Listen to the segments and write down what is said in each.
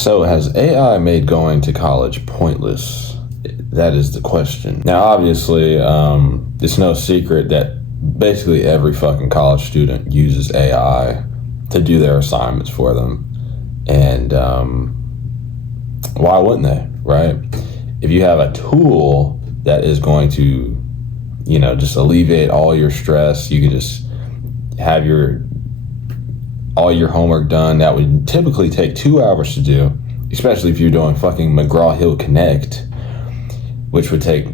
So, has AI made going to college pointless? That is the question. Now, obviously, it's no secret that basically every fucking college student uses AI to do their assignments for them. And why wouldn't they, right? If you have a tool that is going to, just alleviate all your stress, you can just have all your homework done. That would typically take 2 hours to do, especially if you're doing fucking McGraw-Hill Connect, which would take,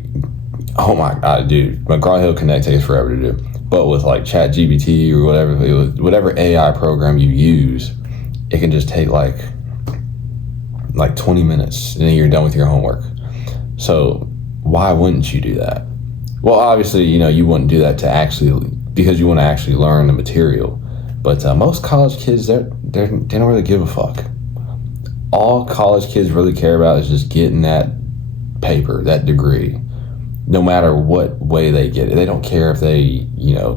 oh my God, dude, McGraw-Hill Connect takes forever to do. But with like ChatGPT or whatever AI program you use, it can just take like 20 minutes and then you're done with your homework. So why wouldn't you do that? Well, obviously, you wouldn't do that because you want to actually learn the material. But most college kids, they don't really give a fuck. All college kids really care about is just getting that paper, that degree, no matter what way they get it. They don't care if they,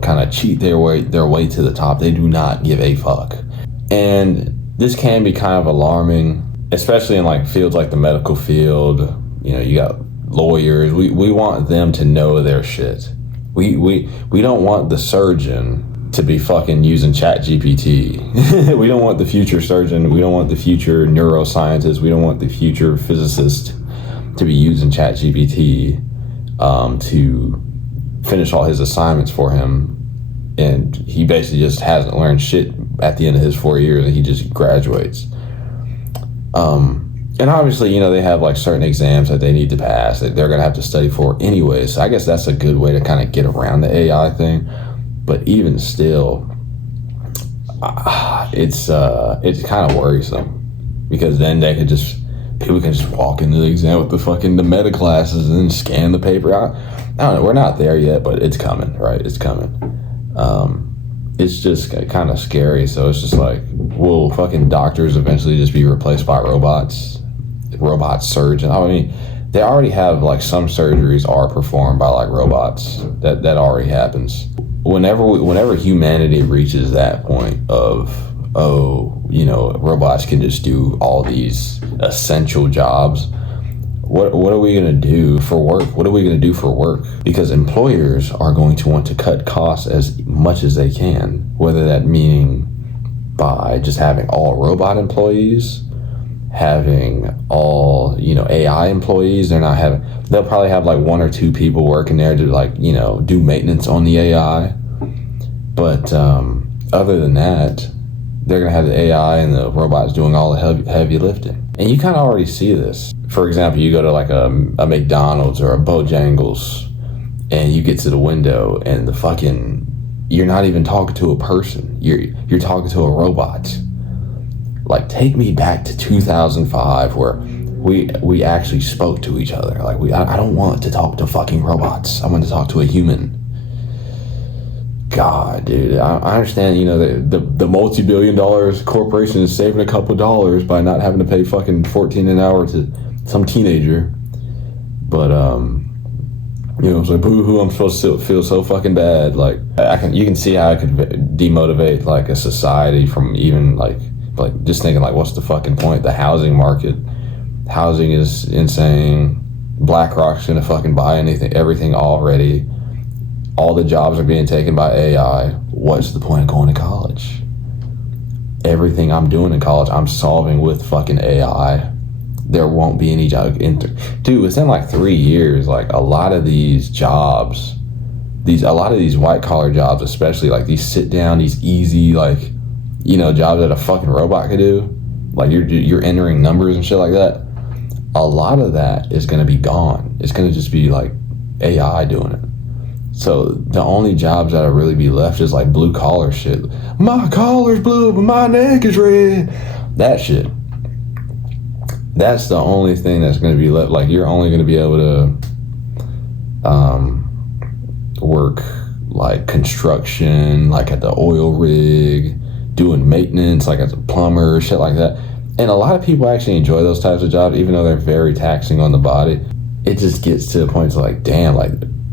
kind of cheat their way to the top. They do not give a fuck. And this can be kind of alarming, especially in like fields like the medical field. You got lawyers. We want them to know their shit. We don't want the surgeon to be fucking using ChatGPT. We don't want the future surgeon. We don't want the future neuroscientist. We don't want the future physicist to be using ChatGPT to finish all his assignments for him. And he basically just hasn't learned shit at the end of his 4 years, and he just graduates. And obviously, they have like certain exams that they need to pass that they're going to have to study for anyways. So I guess that's a good way to kind of get around the AI thing. But even still, it's kind of worrisome, because then people can just walk into the exam with the meta classes and then scan the paper out. I don't know. We're not there yet, but it's coming, right? It's coming. It's just kind of scary. So it's just like, will fucking doctors eventually just be replaced by robots? Robot surgeons? I mean, they already have like some surgeries are performed by like robots. That already happens. Whenever humanity reaches that point of, robots can just do all these essential jobs, what are we going to do for work? What are we going to do for work? Because employers are going to want to cut costs as much as they can, whether that meaning by just having all robot employees, having all, AI employees. They'll probably have like 1 or 2 people working there to like, do maintenance on the AI. But other than that, they're going to have the AI and the robots doing all the heavy lifting. And you kind of already see this. For example, you go to like a McDonald's or a Bojangles, and you get to the window and you're not even talking to a person. You're talking to a robot. Like, take me back to 2005 where we actually spoke to each other. Like, I don't want to talk to fucking robots. I want to talk to a human. God, dude, I understand, the multi-billion dollars corporation is saving a couple dollars by not having to pay fucking $14 an hour to some teenager. But, it's like, boo-hoo, I'm supposed to feel so fucking bad. Like, you can see how I could demotivate, like, a society from even, like just thinking, like, what's the fucking point? The housing market. Housing is insane. BlackRock's gonna fucking buy everything already. All the jobs are being taken by AI. What's the point of going to college? Everything I'm doing in college, I'm solving with fucking AI. There won't be any job. Dude, within like 3 years, like a lot of these jobs, a lot of these white collar jobs, especially like these sit down, these easy, like, jobs that a fucking robot could do. Like you're entering numbers and shit like that. A lot of that is going to be gone. It's going to just be like AI doing it. So the only jobs that'll really be left is like blue collar shit. My collar's blue, but my neck is red. That shit. That's the only thing that's going to be left. Like, you're only going to be able to work like construction, like at the oil rig, doing maintenance, like as a plumber, shit like that. And a lot of people actually enjoy those types of jobs, even though they're very taxing on the body. It just gets to the point, it's like, damn, like,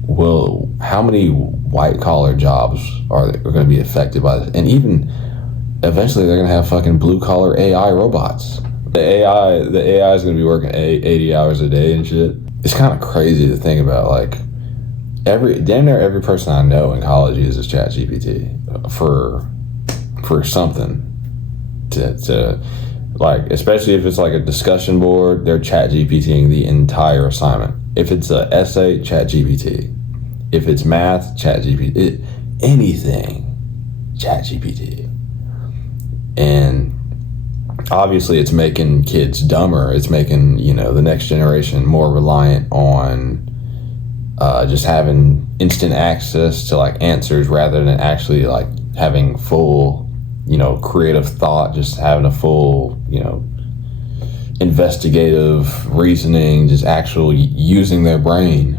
well, how many white collar jobs are going to be affected by this? And even eventually they're going to have fucking blue collar AI robots. The AI is going to be working 80 hours a day and shit. It's kind of crazy to think about. Like damn near every person I know in college uses ChatGPT for something to like, especially if it's like a discussion board, they're ChatGPTing the entire assignment. If it's an essay, ChatGPT. If it's math, ChatGPT. Anything, ChatGPT. And obviously it's making kids dumber. It's making, the next generation more reliant on just having instant access to like answers rather than actually like having full, creative thought, just having a full, investigative reasoning, just actually using their brain.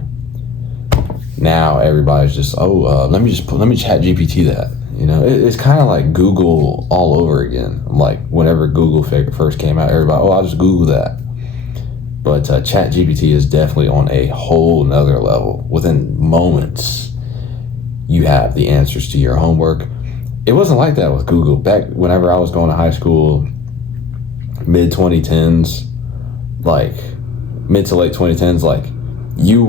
Now everybody's just, let me chat GPT that. It's kind of like Google all over again. Like whenever Google first came out, everybody, I'll just Google that. But ChatGPT is definitely on a whole nother level. Within moments, you have the answers to your homework. It wasn't like that with Google. Back whenever I was going to high school, mid 2010s, like mid to late 2010s, like you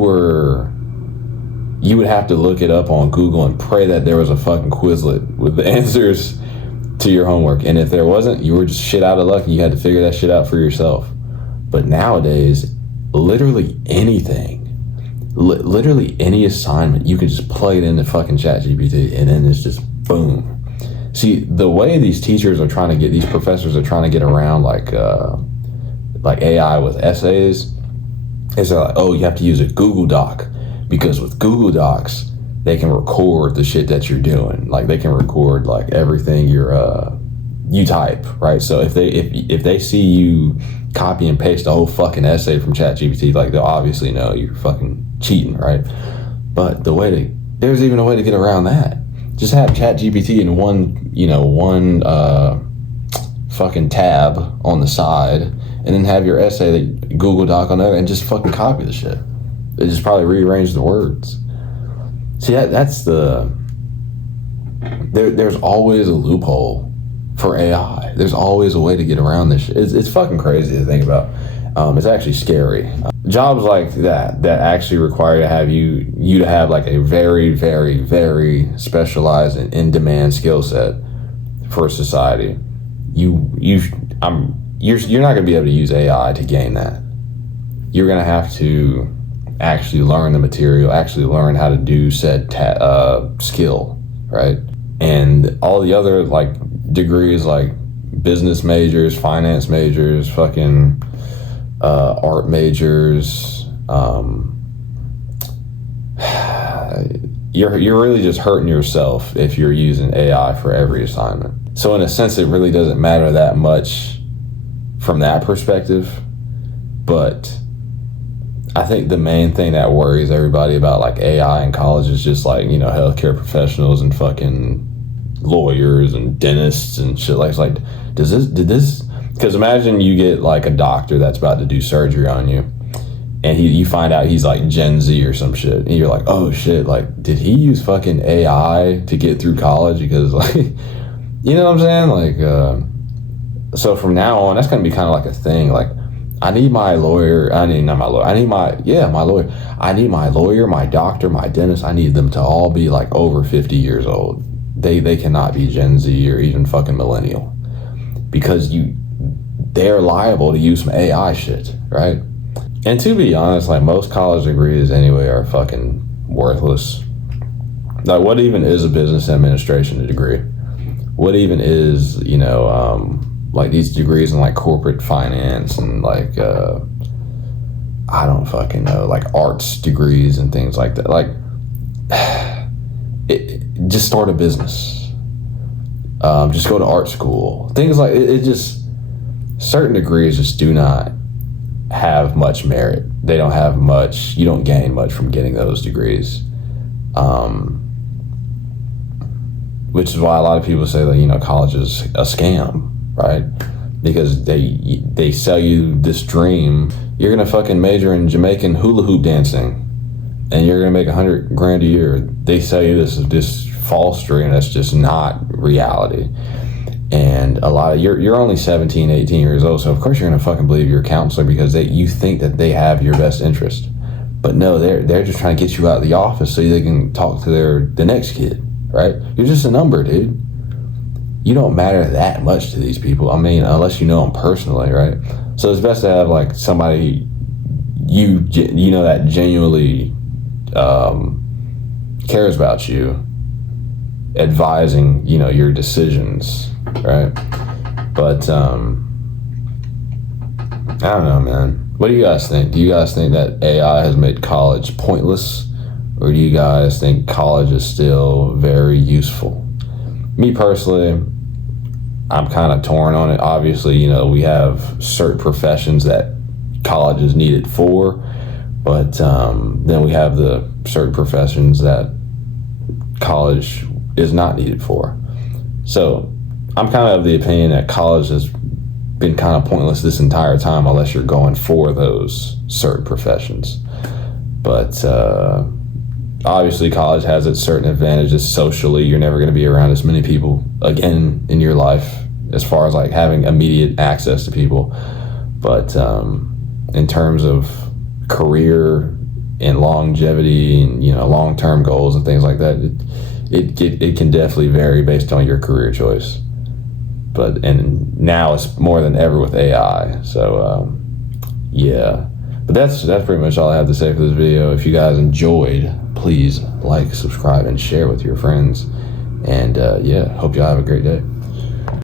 would have to look it up on Google and pray that there was a fucking Quizlet with the answers to your homework. And if there wasn't, you were just shit out of luck and you had to figure that shit out for yourself. But nowadays, literally anything, literally any assignment, you can just plug it into fucking ChatGPT and then it's just boom. See, the way these professors are trying to get around like AI with essays is they're like, you have to use a Google Doc. Because with Google Docs, they can record the shit that you're doing. Like they can record like everything you type, right? So if they see you copy and paste a whole fucking essay from ChatGPT, like they'll obviously know you're fucking cheating, right? But there's even a way to get around that. Just have ChatGPT in one fucking tab on the side, and then have your essay that Google Doc on there, and just fucking copy the shit. They just probably rearrange the words. See, that's there's always a loophole for AI. There's always a way to get around this shit. It's fucking crazy to think about. It's actually scary. Jobs like that actually require to have you to have like a very, very, very specialized and in-demand skill set for society. You're not gonna be able to use AI to gain that. You're gonna have to actually learn the material, actually learn how to do said skill, right? And all the other like degrees, like business majors, finance majors, fucking art majors, you're really just hurting yourself if you're using AI for every assignment. So in a sense, it really doesn't matter that much from that perspective, but I think the main thing that worries everybody about like AI in college is just like, healthcare professionals and fucking lawyers and dentists and shit. Like, it's like, because imagine you get like a doctor that's about to do surgery on you and you find out he's like Gen Z or some shit. And you're like, oh shit, like, did he use fucking AI to get through college? Because like, you know what I'm saying? Like, so from now on, that's going to be kind of like a thing. Like, I need my lawyer. I need my lawyer. I need my lawyer, my doctor, my dentist. I need them to all be like over 50 years old. They cannot be Gen Z or even fucking millennial, because they're liable to use some AI shit, right? And to be honest, like most college degrees anyway are fucking worthless. Like, what even is a business administration degree? What even is, like these degrees in like corporate finance and like I don't fucking know, like arts degrees and things like that. Like, just start a business. Just go to art school. Things like it just, certain degrees just do not have much merit. They don't have much. You don't gain much from getting those degrees. Which is why a lot of people say that college is a scam. Right? Because they sell you this dream. You're gonna fucking major in Jamaican hula hoop dancing, and you're gonna make $100,000 a year. They sell you this false dream that's just not reality. And a lot of you're only 17, 18 years old, so of course you're gonna fucking believe your counselor because you think that they have your best interest. But no, they're just trying to get you out of the office so they can talk to the next kid, right? You're just a number, dude. You don't matter that much to these people. I mean, unless you know them personally, right? So it's best to have like somebody you know that genuinely cares about you, advising your decisions, right? But I don't know, man. What do you guys think? Do you guys think that AI has made college pointless, or do you guys think college is still very useful? Me personally, I'm kind of torn on it. Obviously, we have certain professions that college is needed for, but then we have the certain professions that college is not needed for. So I'm kind of of the opinion that college has been kind of pointless this entire time unless you're going for those certain professions. But obviously college has its certain advantages socially. You're never going to be around as many people again in your life as far as like having immediate access to people. But in terms of career and longevity and long-term goals and things like that, it can definitely vary based on your career choice. And now it's more than ever with AI. So yeah, but that's pretty much all I have to say for this video. If you guys enjoyed, please like, subscribe, and share with your friends. And yeah, hope y'all have a great day.